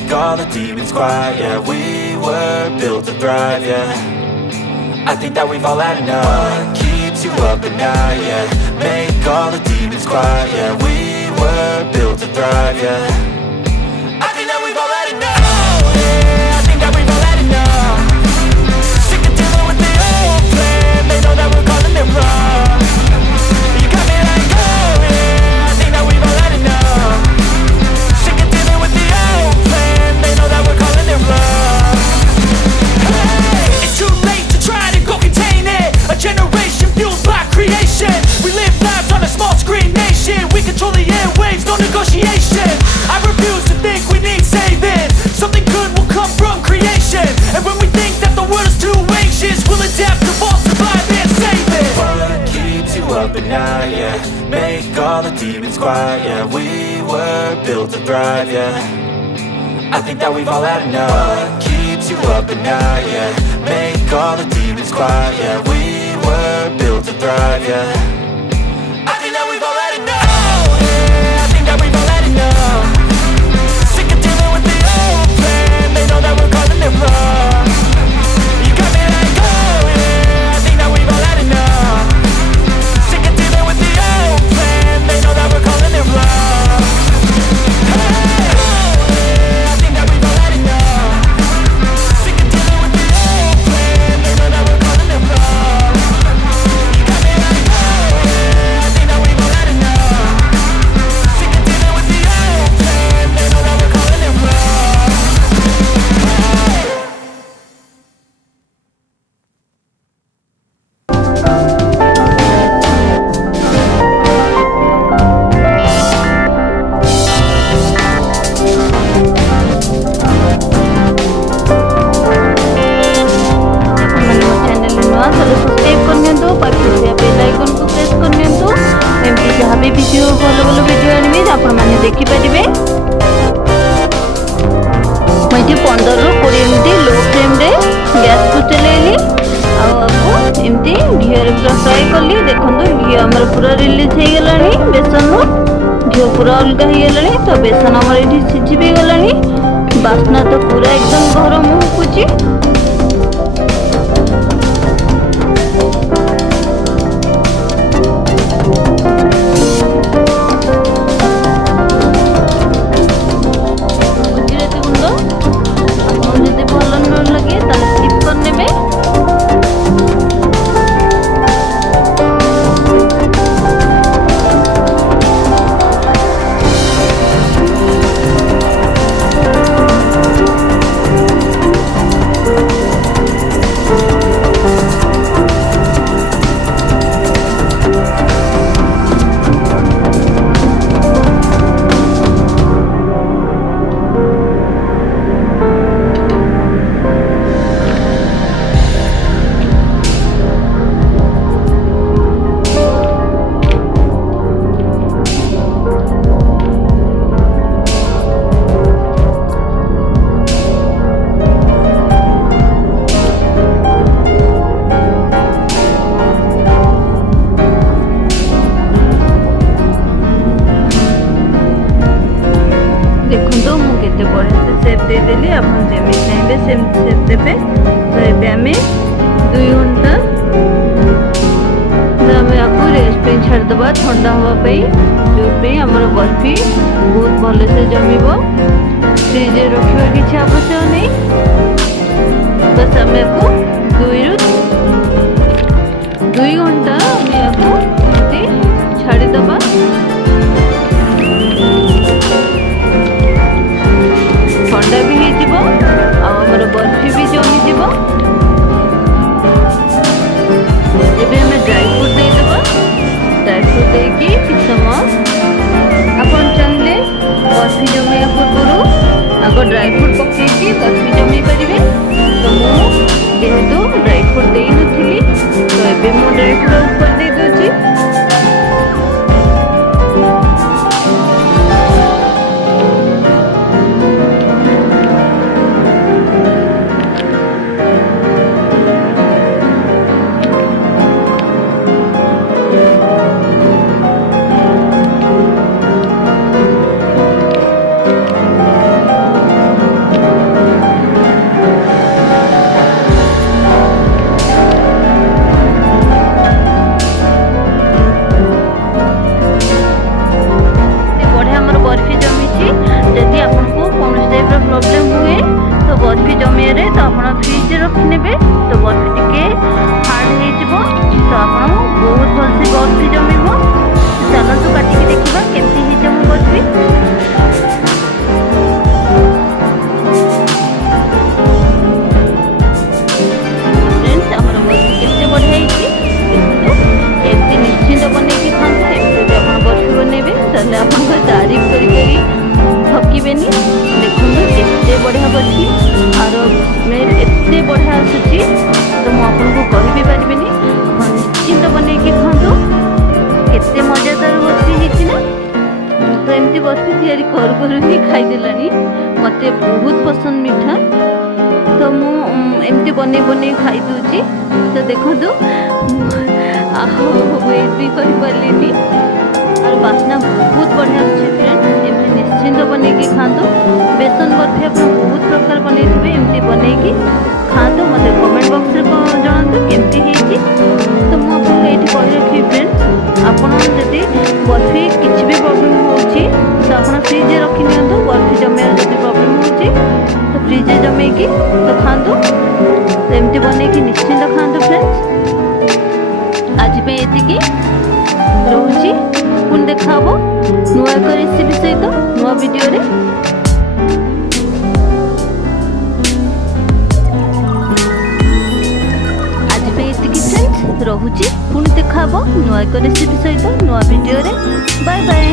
make all the demons quiet. Yeah, we were built to thrive, yeah. I think that we've all had enough. What keeps you up at night, yeah. Make all the demons quiet, yeah. We were built to thrive, yeah. I think that we've all had enough. Oh, yeah, I think that we've all had enough. Sick of dealing with the old plan. They know that we're calling it wrong. You got me like, oh, yeah, I think that we've all had enough. Sick of dealing with the old plan. They know that we're calling it wrong. Hey, it's too late to try to go contain it. A generation fueled by creation. We live lives on a small screen nation. We control the airwaves, no negotiation. I refuse to think we need saving. Something good will come from creation. And when we think that the world is too anxious, we'll adapt, evolve, survive and save it. What keeps you up at night, yeah. Make all the demons quiet, yeah. We were built to thrive, yeah. I think that we've all had enough. What keeps you up at night, yeah. Make all the demons quiet, yeah. We were built to thrive, yeah. I think that we've all had enough. Oh, yeah, I think that we've all had enough. Sick of dealing with the old plan. They know that we're calling it wrong. You got me like, oh, yeah, I think that we've all had enough. Sick of dealing with the old plan. They know that we're calling it wrong. Hey, oh, yeah, I think that we've all had enough. Sick of dealing with the old plan. They know that we're calling it wrong. You got me like, oh, yeah, I think that we've all had enough. Sick of dealing with the old plan. They know that we're calling it wrong. Subscribe करनियंतु पाखे से bell icon को press करनियंतु एमती जहाँ भी video भलो भलो वीडियो आनिबे आपण माने देखि परिबे मइटी 15 ରୁ 20 मिनिट लो फ्लेम रे गैस को चलेली आको एमती घियो रे पूरा फ्राई करली देखंतु घियो हमर पूरा रिलीज हे गेलानी बेसन रो घियो पूरा अलगा हे गेलानी तो बेसन हमर एठी सिझी भी गेलानी बास्ना तो पूरा एकदम गरम होकुची देवे तो ये आम 2 घंटा आपको रेस्ट पे छाड़देवा ठंडा हाँपाई जो आमर बर्फी बहुत भल से जमीब फ्रिज रखा किसी आवश्यक नहीं बस आम आपको 2 घंटा आपको छाड़देवा ठंडा भी होमर बर्फी भी जमीज एबे हमें ड्राई फ्रूट देदेबा ड्राई फ्रूट देकी किछ समय आपन चाहले बर्फी जमाया पूर्व आग ड्राई फ्रूट पकईकी बर्फी जमाई पारे तो जेहेतु ड्राई फ्रूट दे नी तो एबे मु ड्राई फ्रूट ऊपर दे दूची बर्फी तैयारी करू करू ही खाईदेलानी मते बहुत पसंद मीठा तो मु एमती बने बने खाई दूची तो देखो वेट भी कर पार्ली और बास्ना बहुत बढ़िया अच्छे फ्रेंड्स एमती निश्चिंत बने की खातु बेसन बर्फी आप बहुत प्रकार बने एमती बने की खातु मत कमेंट बॉक्स में जनातु केमती होती तो मुझे ये कही रखी फ्रेंड्स आपड़ जदि बर्फी किसी भी प्रॉब्लम होची तो आप फ्रिज रखी नियंतु बर्फी जमार जब प्रॉब्लम होची तो फ्रिज जमेकी तो खातु तो एमती बनईकी निश्चिंत खातु फ्रेंड्स आज पे ये रोची पुणी देखा नुआ एक रेसिपी सहित नुआ वीडियो रे आज पे ये फ्रेंड्स रोची पुणी देखा नुआ एक रेसिपी सहित नुआ वीडियो रे बाय बाय।